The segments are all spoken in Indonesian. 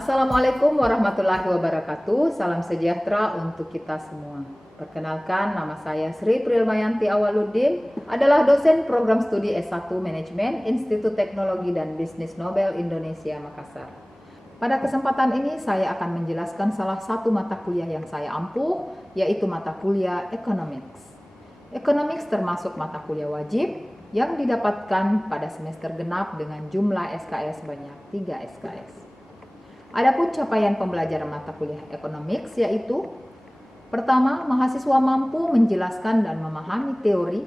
Assalamualaikum warahmatullahi wabarakatuh. Salam sejahtera untuk kita semua. Perkenalkan, nama saya Sri Prilmayanti Awaluddin, adalah dosen program studi S1 Manajemen Institut Teknologi dan Bisnis Nobel Indonesia Makassar. Pada kesempatan ini saya akan menjelaskan salah satu mata kuliah yang saya ampuh, yaitu mata kuliah Economics. Economics termasuk mata kuliah wajib yang didapatkan pada semester genap dengan jumlah SKS sebanyak 3 SKS. Adapun capaian pembelajaran mata kuliah Economics yaitu: pertama, mahasiswa mampu menjelaskan dan memahami teori,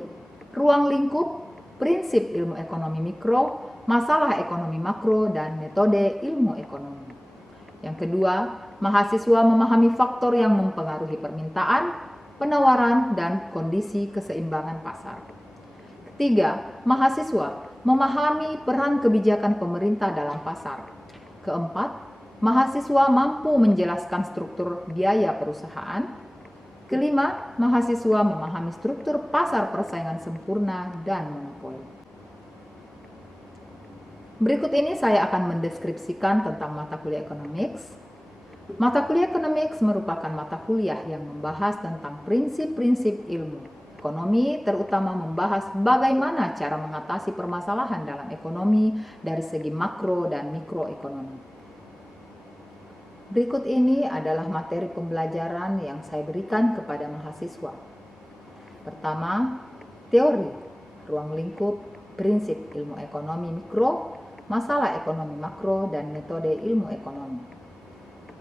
ruang lingkup, prinsip ilmu ekonomi mikro, masalah ekonomi makro, dan metode ilmu ekonomi. Yang kedua, mahasiswa memahami faktor yang mempengaruhi permintaan, penawaran, dan kondisi keseimbangan pasar. Ketiga, mahasiswa memahami peran kebijakan pemerintah dalam pasar. Keempat, mahasiswa mampu menjelaskan struktur biaya perusahaan. Kelima, mahasiswa memahami struktur pasar persaingan sempurna dan monopoli. Berikut ini saya akan mendeskripsikan tentang mata kuliah Economics. Mata kuliah Economics merupakan mata kuliah yang membahas tentang prinsip-prinsip ilmu ekonomi, terutama membahas bagaimana cara mengatasi permasalahan dalam ekonomi dari segi makro dan mikroekonomi. Berikut ini adalah materi pembelajaran yang saya berikan kepada mahasiswa. Pertama, teori, ruang lingkup, prinsip ilmu ekonomi mikro, masalah ekonomi makro, dan metode ilmu ekonomi.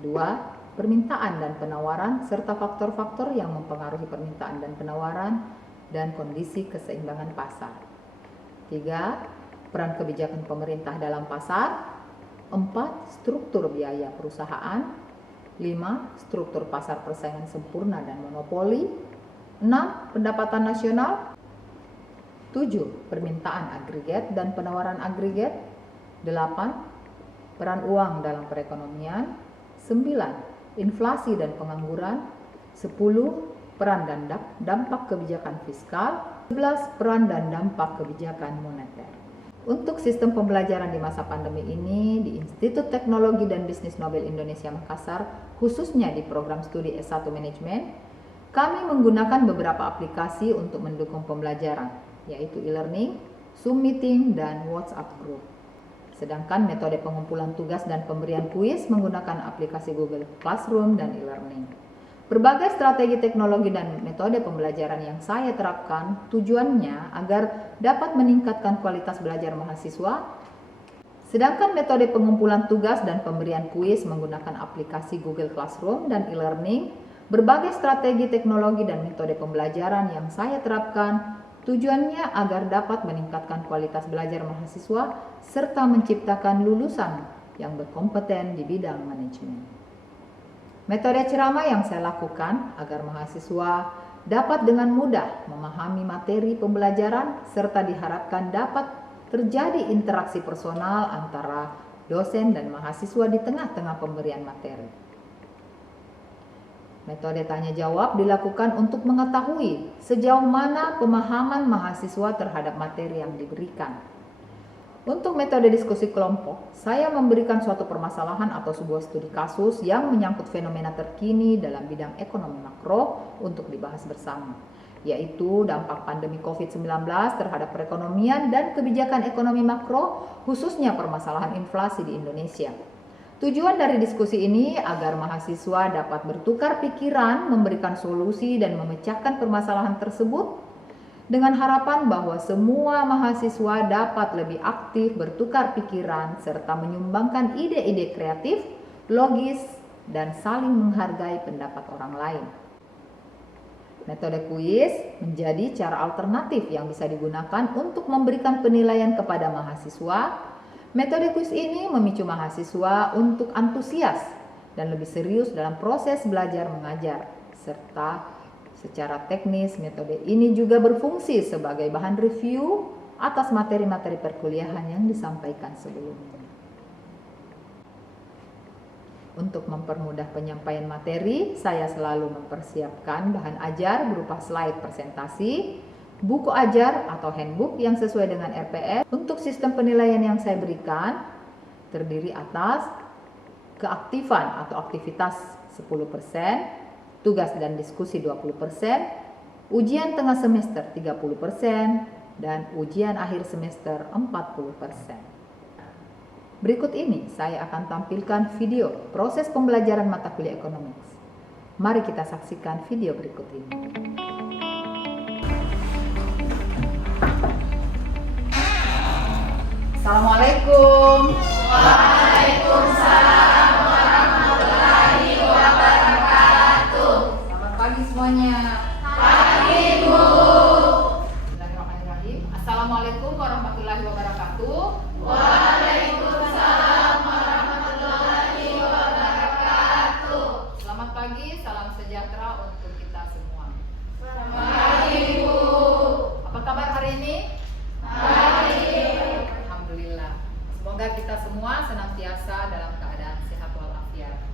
Dua, permintaan dan penawaran serta faktor-faktor yang mempengaruhi permintaan dan penawaran dan kondisi keseimbangan pasar. Tiga, peran kebijakan pemerintah dalam pasar. 4. Struktur biaya perusahaan. 5. Struktur pasar persaingan sempurna dan monopoli. 6. Pendapatan nasional. 7. Permintaan agregat dan penawaran agregat. 8. Peran uang dalam perekonomian. 9. Inflasi dan pengangguran. 10. Peran dan dampak kebijakan fiskal. 11. Peran dan dampak kebijakan moneter. Untuk sistem pembelajaran di masa pandemi ini di Institut Teknologi dan Bisnis Nobel Indonesia Makassar, khususnya di program studi S1 Manajemen, kami menggunakan beberapa aplikasi untuk mendukung pembelajaran, yaitu e-learning, Zoom Meeting, dan WhatsApp Group. Sedangkan metode pengumpulan tugas dan pemberian kuis menggunakan aplikasi Google Classroom dan e-learning. Berbagai strategi teknologi dan metode pembelajaran yang saya terapkan tujuannya agar dapat meningkatkan kualitas belajar mahasiswa. Sedangkan metode pengumpulan tugas dan pemberian kuis menggunakan aplikasi Google Classroom dan e-learning. Berbagai strategi teknologi dan metode pembelajaran yang saya terapkan tujuannya agar dapat meningkatkan kualitas belajar mahasiswa serta menciptakan lulusan yang berkompeten di bidang manajemen. Metode ceramah yang saya lakukan agar mahasiswa dapat dengan mudah memahami materi pembelajaran serta diharapkan dapat terjadi interaksi personal antara dosen dan mahasiswa di tengah-tengah pemberian materi. Metode tanya jawab dilakukan untuk mengetahui sejauh mana pemahaman mahasiswa terhadap materi yang diberikan. Untuk metode diskusi kelompok, saya memberikan suatu permasalahan atau sebuah studi kasus yang menyangkut fenomena terkini dalam bidang ekonomi makro untuk dibahas bersama, yaitu dampak pandemi COVID-19 terhadap perekonomian dan kebijakan ekonomi makro, khususnya permasalahan inflasi di Indonesia. Tujuan dari diskusi ini agar mahasiswa dapat bertukar pikiran, memberikan solusi, dan memecahkan permasalahan tersebut, dengan harapan bahwa semua mahasiswa dapat lebih aktif bertukar pikiran serta menyumbangkan ide-ide kreatif, logis, dan saling menghargai pendapat orang lain. Metode kuis menjadi cara alternatif yang bisa digunakan untuk memberikan penilaian kepada mahasiswa. Metode kuis ini memicu mahasiswa untuk antusias dan lebih serius dalam proses belajar mengajar, serta secara teknis, metode ini juga berfungsi sebagai bahan review atas materi-materi perkuliahan yang disampaikan sebelumnya. Untuk mempermudah penyampaian materi, saya selalu mempersiapkan bahan ajar berupa slide presentasi, buku ajar atau handbook yang sesuai dengan RPS. Untuk sistem penilaian yang saya berikan, terdiri atas keaktifan atau aktivitas 10%, tugas dan diskusi 20%, ujian tengah semester 30%, dan ujian akhir semester 40%. Berikut ini saya akan tampilkan video proses pembelajaran mata kuliah Economics. Mari kita saksikan video berikut ini. Assalamualaikum. Waalaikumsalam warahmatullahi wabarakatuh. Selamat pagi semuanya. Pagi, Bu. Bismillahirrahmanirrahim. Assalamualaikum warahmatullahi wabarakatuh. Waalaikumsalam warahmatullahi wabarakatuh. Selamat pagi, salam sejahtera untuk kita semua. Selamat pagi, Bu. Apa kabar hari ini? Baik. Alhamdulillah. Semoga kita semua senantiasa dalam keadaan sehat walafiat.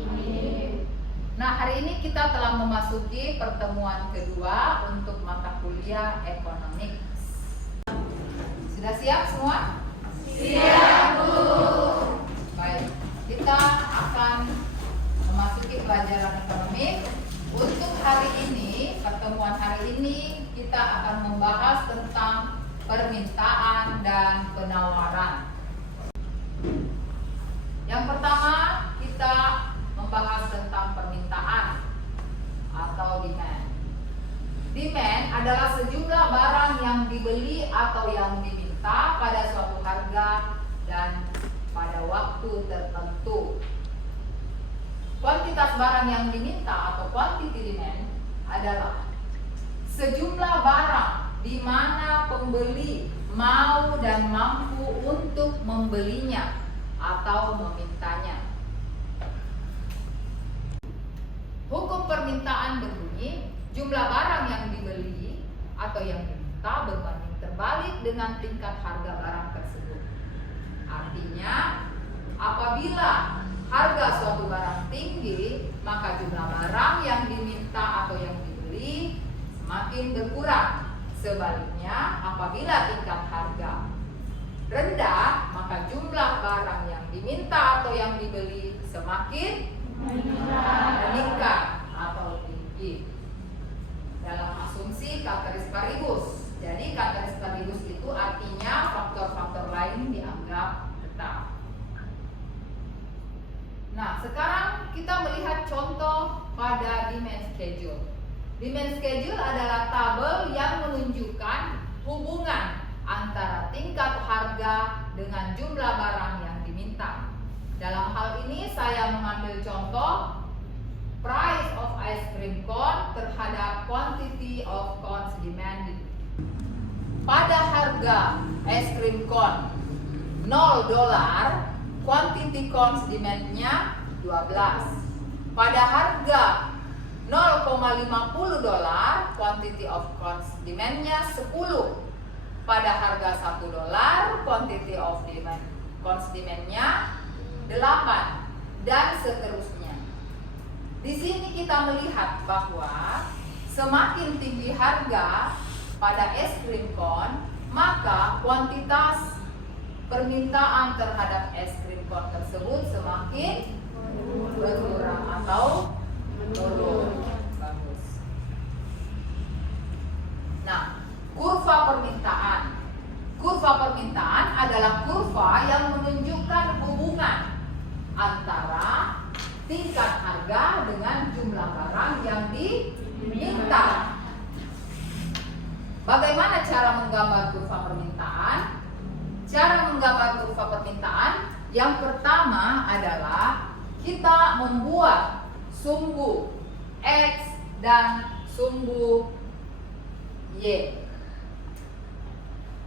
Amin. Nah, hari ini kita telah memasuki pertemuan kedua untuk mata kuliah Economics. Sudah siap semua? Siap, Bu. Baik, kita akan memasuki pelajaran ekonomi. Untuk hari ini, pertemuan hari ini kita akan membahas tentang permintaan dan penawaran. Yang pertama, kita membahas tentang permintaan atau demand. Demand adalah sejumlah barang yang dibeli atau yang diminta pada suatu harga dan pada waktu tertentu. Kuantitas barang yang diminta atau quantity demand adalah sejumlah barang di mana pembeli mau dan mampu untuk membelinya atau memintanya. Hukum permintaan berbunyi, jumlah barang yang dibeli atau yang diminta berbanding terbalik dengan tingkat harga barang tersebut. Artinya, apabila harga suatu barang tinggi, maka jumlah barang yang diminta atau yang dibeli semakin berkurang. Sebaliknya, apabila tingkat harga rendah, maka jumlah barang yang diminta atau yang dibeli semakin meningkat atau tinggi. Dalam asumsi ceteris paribus. Jadi ceteris paribus itu artinya faktor-faktor lain dianggap tetap. Nah, sekarang kita melihat contoh pada demand schedule. Demand schedule adalah tabel yang menunjukkan hubungan antara tingkat harga dengan jumlah barang yang diminta. Dalam hal ini saya mengambil contoh price of ice cream cone terhadap quantity of cones demanded. Pada harga ice cream cone $0, quantity cones demand-nya 12. Pada harga $0,50, quantity of cones demand-nya 10. Pada harga $1, quantity of cones demand-nya 8, dan seterusnya. Di sini kita melihat bahwa semakin tinggi harga pada es krim cone, maka kuantitas permintaan terhadap es krim cone tersebut semakin berkurang atau menurun. Bagus. Nah, kurva permintaan. Kurva permintaan adalah kurva yang menunjukkan hubungan antara tingkat harga dengan jumlah barang yang diminta. Bagaimana cara menggambar kurva permintaan? Cara menggambar kurva permintaan yang pertama adalah kita membuat sumbu X dan sumbu Y.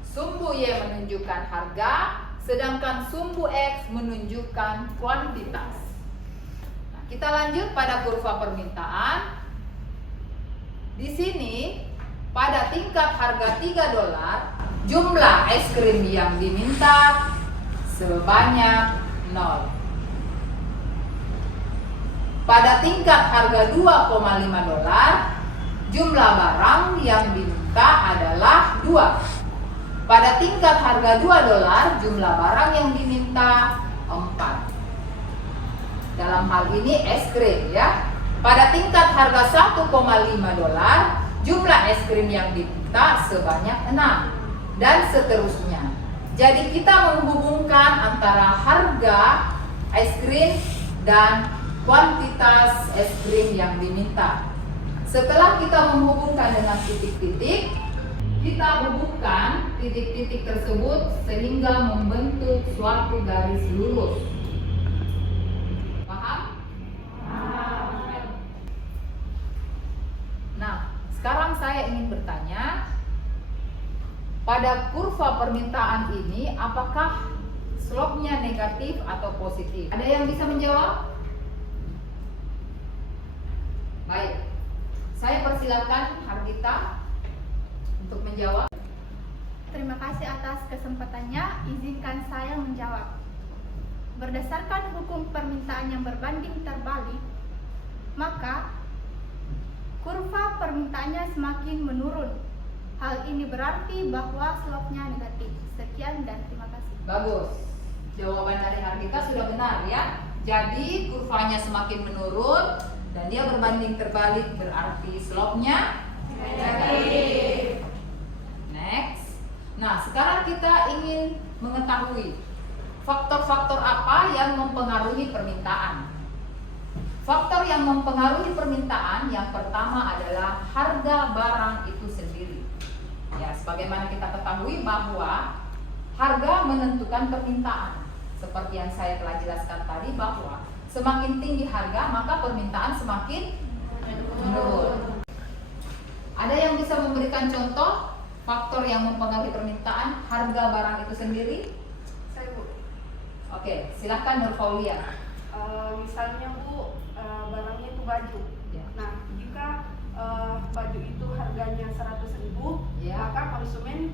Sumbu Y menunjukkan harga, sedangkan sumbu X menunjukkan kuantitas. Nah, kita lanjut pada kurva permintaan. Di sini pada tingkat harga $3, jumlah es krim yang diminta sebanyak 0. Pada tingkat harga $2,5, jumlah barang yang diminta adalah 2. Pada tingkat harga $2, jumlah barang yang diminta 4. dalam hal ini es krim ya. Pada tingkat harga $1,5, jumlah es krim yang diminta sebanyak 6 dan seterusnya. Jadi kita menghubungkan antara harga es krim dan kuantitas es krim yang diminta. Setelah kita menghubungkan dengan titik-titik, kita hubungkan titik-titik tersebut sehingga membentuk suatu garis lurus. Paham? Nah, sekarang saya ingin bertanya, pada kurva permintaan ini apakah slope-nya negatif atau positif? Ada yang bisa menjawab? Baik, saya persilakan Hargita untuk menjawab. Terima kasih atas kesempatannya. Izinkan saya menjawab. Berdasarkan hukum permintaan yang berbanding terbalik, maka kurva permintaannya semakin menurun. Hal ini berarti bahwa slope-nya negatif. Sekian dan terima kasih. Bagus. Jawaban dari Hargita sudah benar ya. Jadi kurvanya semakin menurun dan dia berbanding terbalik, berarti slope-nya negatif. Next. Nah, sekarang kita ingin mengetahui faktor-faktor apa yang mempengaruhi permintaan. Faktor yang mempengaruhi permintaan yang pertama adalah harga barang itu sendiri. Ya, sebagaimana kita ketahui bahwa harga menentukan permintaan. Seperti yang saya telah jelaskan tadi bahwa semakin tinggi harga maka permintaan semakin menurun. Ada yang bisa memberikan contoh faktor yang mempengaruhi permintaan harga barang itu sendiri? Saya Bu. Oke, silahkan Nur Faulia. Misalnya Bu, barangnya itu baju. Ya. Nah, jika baju itu harganya 100.000, Ya. maka konsumen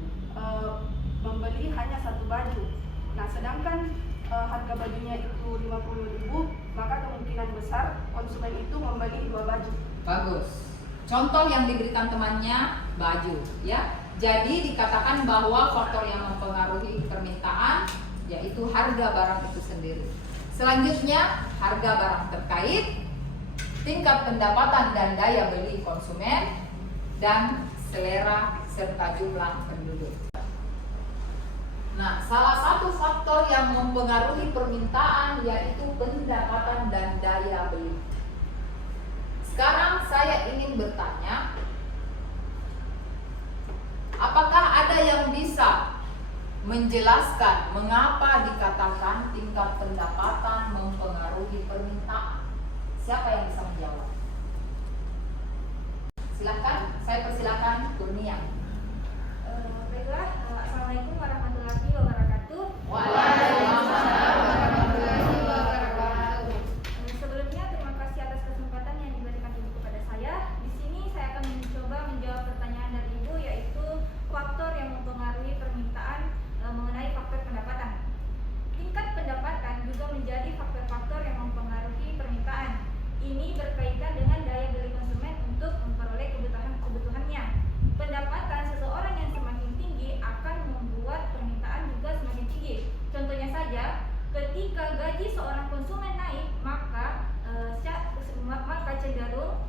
membeli hanya satu baju. Nah, sedangkan harga bajunya itu 50.000, maka kemungkinan besar konsumen itu membeli 2 baju. Bagus. Contoh yang diberikan temannya baju, ya. Jadi dikatakan bahwa faktor yang mempengaruhi permintaan yaitu harga barang itu sendiri. Selanjutnya, harga barang terkait tingkat pendapatan dan daya beli konsumen dan selera serta jumlah penduduk. Nah, salah satu faktor yang mempengaruhi permintaan yaitu pendapatan dan daya beli. Sekarang saya ingin bertanya, apakah ada yang bisa menjelaskan mengapa dikatakan tingkat pendapatan mempengaruhi permintaan? Siapa yang bisa menjawab? Silakan, saya persilakan Kurnia. Baiklah, Assalamualaikum warahmatullahi wabarakatuh. Waalaikumsalam warahmatullahi wabarakatuh. Sebelumnya terima kasih atas kesempatan yang diberikan Ibu kepada saya. Di sini saya akan mencoba menjawab pertanyaan dari Ibu, yaitu faktor yang mempengaruhi permintaan mengenai faktor pendapatan. Tingkat pendapatan juga menjadi faktor-faktor yang mempengaruhi permintaan. Ini berkaitan dengan daya beli konsumen untuk memperoleh kebutuhannya. Pendapatan seseorang yang semakin tinggi akan membuat permintaan juga semakin tinggi. Contohnya saja, ketika gaji seorang konsumen naik, maka cenderung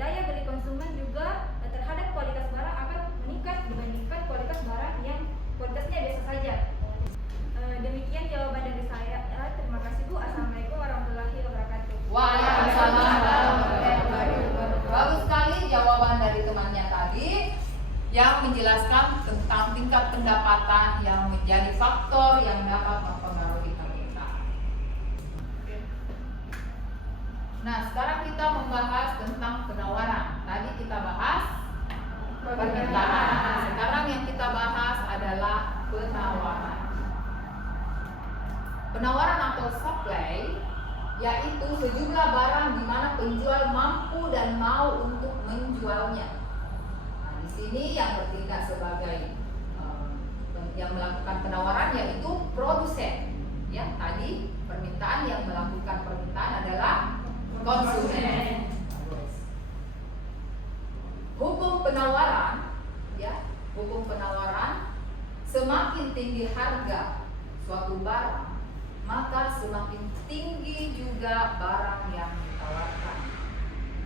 daya beli konsumen juga terhadap kualitas barang akan meningkat dibandingkan kualitas barang yang kualitasnya biasa saja. Demikian jawaban dari saya. Terima kasih Bu. Assalamualaikum warahmatullahi wabarakatuh. Waalaikumsalam warahmatullahi wabarakatuh. Bagus sekali jawaban dari temannya tadi yang menjelaskan tentang tingkat pendapatan yang menjadi faktor yang dapat mempengaruhi permintaan. Nah, sekarang kita membahas tentang penawaran. Tadi kita bahas permintaan. Sekarang yang kita bahas adalah penawaran. Penawaran atau supply yaitu sejumlah barang di mana penjual mampu dan mau untuk menjualnya. Nah, di sini yang bertindak sebagai yang melakukan penawaran yaitu produsen. Ya, tadi permintaan yang melakukan permintaan adalah konsumen. Hukum penawaran, ya, hukum penawaran, semakin tinggi harga suatu barang, maka semakin tinggi juga barang yang ditawarkan,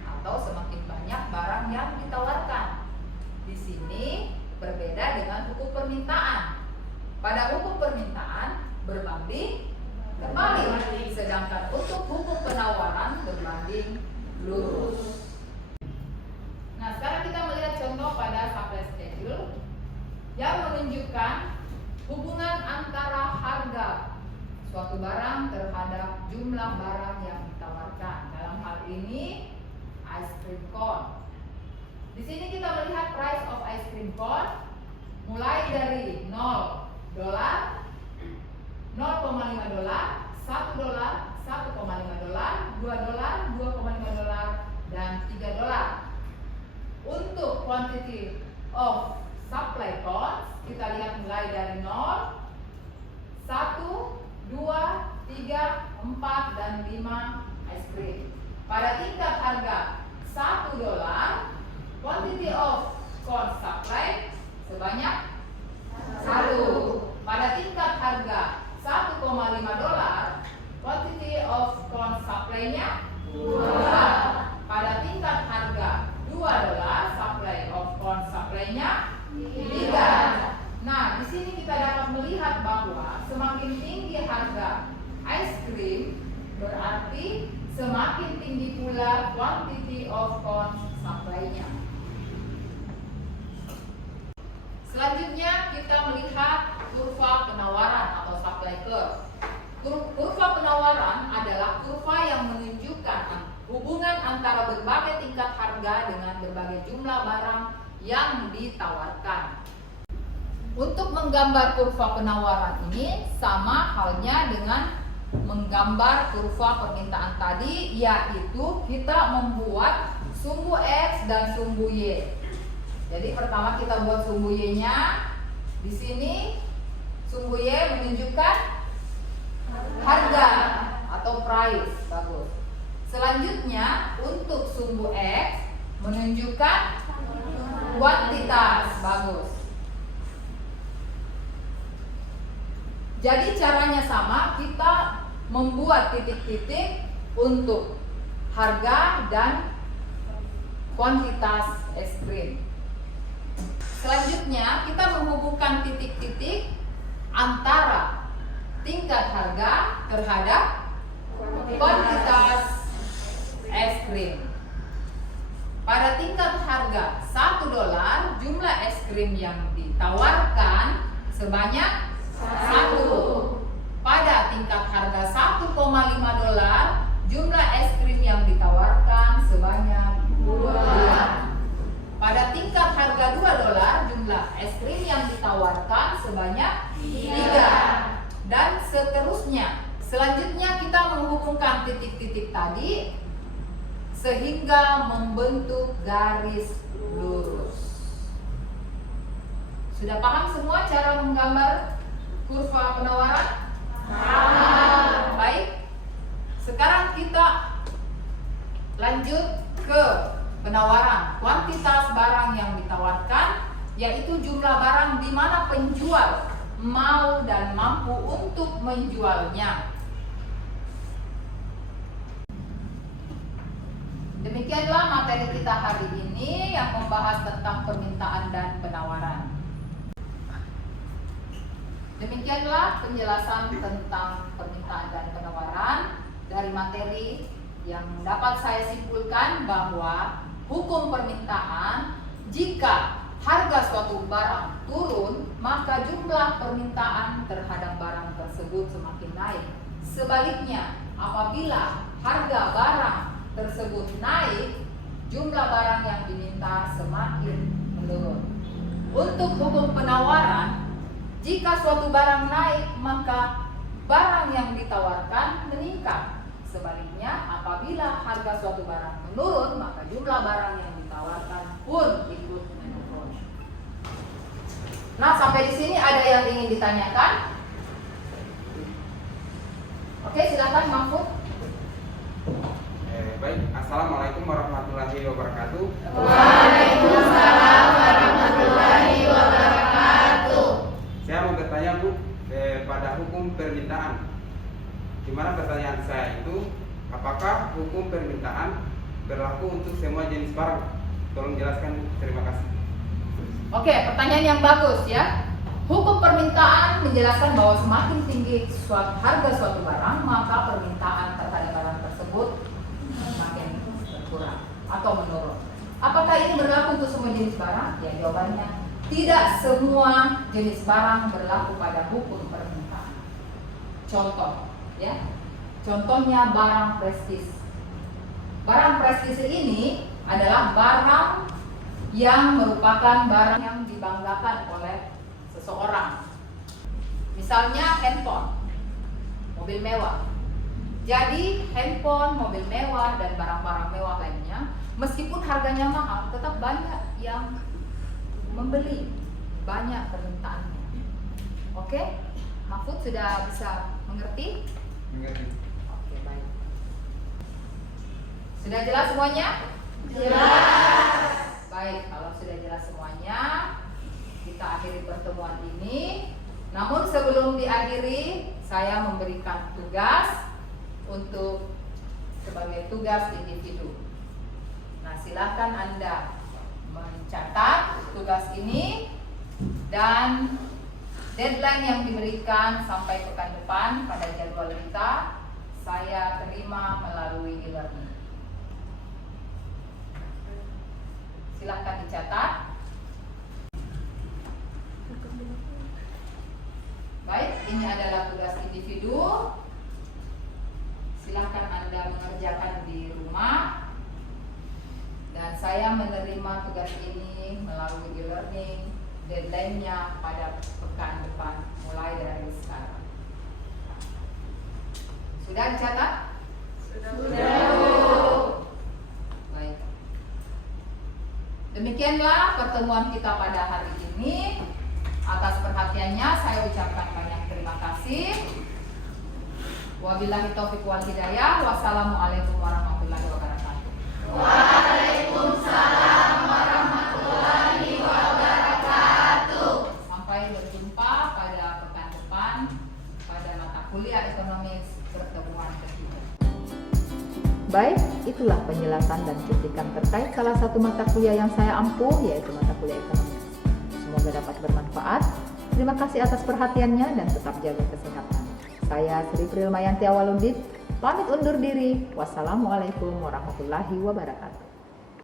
atau semakin banyak barang yang ditawarkan. Di sini berbeda dengan hukum permintaan. Pada hukum permintaan berbanding terbalik, sedangkan untuk hukum penawaran berbanding lurus. Nah, sekarang kita melihat contoh pada supply schedule yang menunjukkan hubungan antara harga suatu barang terhadap jumlah barang yang ditawarkan. Dalam hal ini ice cream cone. Di sini kita melihat price of ice cream cone mulai dari $0, $0,5, $1, $1,5, $2, $2,5, dan $3. Untuk quantity of supply cones kita lihat mulai dari 0, 1, 2, 3, 4, dan 5 ice cream. Pada tingkat harga $1, quantity of cone supply sebanyak 1. Pada tingkat harga $1,5, quantity of cone supply-nya 2. Pada tingkat harga $2, supply of cone supply-nya 3. Nah, di sini kita dapat melihat bahwa semakin tinggi harga ice cream berarti semakin tinggi pula quantity of cone supply-nya. Selanjutnya kita melihat kurva penawaran atau supply curve. Kurva penawaran adalah kurva yang menunjukkan hubungan antara berbagai tingkat harga dengan berbagai jumlah barang yang ditawarkan. Untuk menggambar kurva penawaran ini sama halnya dengan menggambar kurva permintaan tadi, yaitu kita membuat sumbu X dan sumbu Y. Jadi pertama kita buat sumbu Y-nya. Di sini sumbu Y menunjukkan harga atau price, bagus. Selanjutnya untuk sumbu X menunjukkan kuantitas, bagus. Jadi caranya sama, kita membuat titik-titik untuk harga dan kuantitas es krim. Selanjutnya kita menghubungkan titik-titik antara tingkat harga terhadap kuantitas es krim. Pada tingkat harga $1, jumlah es krim yang ditawarkan sebanyak 1. Pada tingkat harga $1,5, jumlah es krim yang ditawarkan sebanyak 2. Pada tingkat harga $2, jumlah es krim yang ditawarkan sebanyak 3. Dan seterusnya. Selanjutnya kita menghubungkan titik-titik tadi sehingga membentuk garis lurus. Sudah paham semua cara menggambar kurva penawaran? Baik. Sekarang kita lanjut ke penawaran. Kuantitas barang yang ditawarkan yaitu jumlah barang di mana penjual mau dan mampu untuk menjualnya. Demikianlah materi kita hari ini yang membahas tentang permintaan dan penawaran. Demikianlah penjelasan tentang permintaan dan penawaran dari materi yang dapat saya simpulkan bahwa hukum permintaan, jika harga suatu barang turun, maka jumlah permintaan terhadap barang tersebut semakin naik. Sebaliknya, apabila harga barang tersebut naik, jumlah barang yang diminta semakin menurun. Untuk hukum penawaran, jika suatu barang naik, maka barang yang ditawarkan meningkat. Sebaliknya, apabila harga suatu barang menurun, maka jumlah barang yang ditawarkan pun ikut menurun. Nah, sampai di sini ada yang ingin ditanyakan? Oke, silakan Mahfud. Baik, Assalamualaikum warahmatullahi wabarakatuh. Waalaikumsalam warahmatullahi wabarakatuh. Saya mau bertanya Bu, pada hukum permintaan, Di mana pertanyaan saya itu, apakah hukum permintaan berlaku untuk semua jenis barang? Tolong jelaskan, terima kasih. Oke, pertanyaan yang bagus ya. Hukum permintaan menjelaskan bahwa semakin tinggi harga suatu barang, maka permintaan terhadap barang tersebut semakin berkurang atau menurun. Apakah ini berlaku untuk semua jenis barang? Ya, jawabannya tidak semua jenis barang berlaku pada hukum permintaan. Contoh, ya. Contohnya barang prestis. Barang prestis ini adalah barang yang merupakan barang yang dibanggakan oleh seseorang. Misalnya handphone, mobil mewah. Jadi handphone, mobil mewah, dan barang-barang mewah lainnya, meskipun harganya mahal, tetap banyak yang membeli, banyak permintaannya. Oke, Mahfud sudah bisa mengerti? Mengerti. Oke, baik. Sudah jelas semuanya? Jelas. Baik, kalau sudah jelas semuanya, kita akhiri pertemuan ini. Namun sebelum diakhiri, saya memberikan tugas untuk sebagai tugas individu. Nah, silakan Anda mencatat tugas ini dan deadline yang diberikan sampai pekan depan pada jadwal kita saya terima melalui e-learning. Silakan dicatat. Baik, ini adalah tugas individu. Silakan Anda mengerjakan di rumah. Dan saya menerima tugas ini melalui e-learning. Deadline-nya pada pekan depan mulai dari sekarang. Sudah dicatat? Sudah. Baik. Demikianlah pertemuan kita pada hari ini. Atas perhatiannya saya ucapkan banyak terima kasih. Wabillahi taufiq wal hidayah. Wassalamualaikum warahmatullahi wabarakatuh. Waalaikumsalam warahmatullahi wabarakatuh. Sampai berjumpa pada pekan depan pada mata kuliah ekonomi pertemuan ketiga. Baik, itulah penjelasan dan cuplikan terkait salah satu mata kuliah yang saya ampuh, yaitu mata kuliah ekonomi. Semoga dapat bermanfaat. Terima kasih atas perhatiannya dan tetap jaga kesehatan. Saya Sri Prilmayanti Awaludin, pamit undur diri. Wassalamualaikum warahmatullahi wabarakatuh.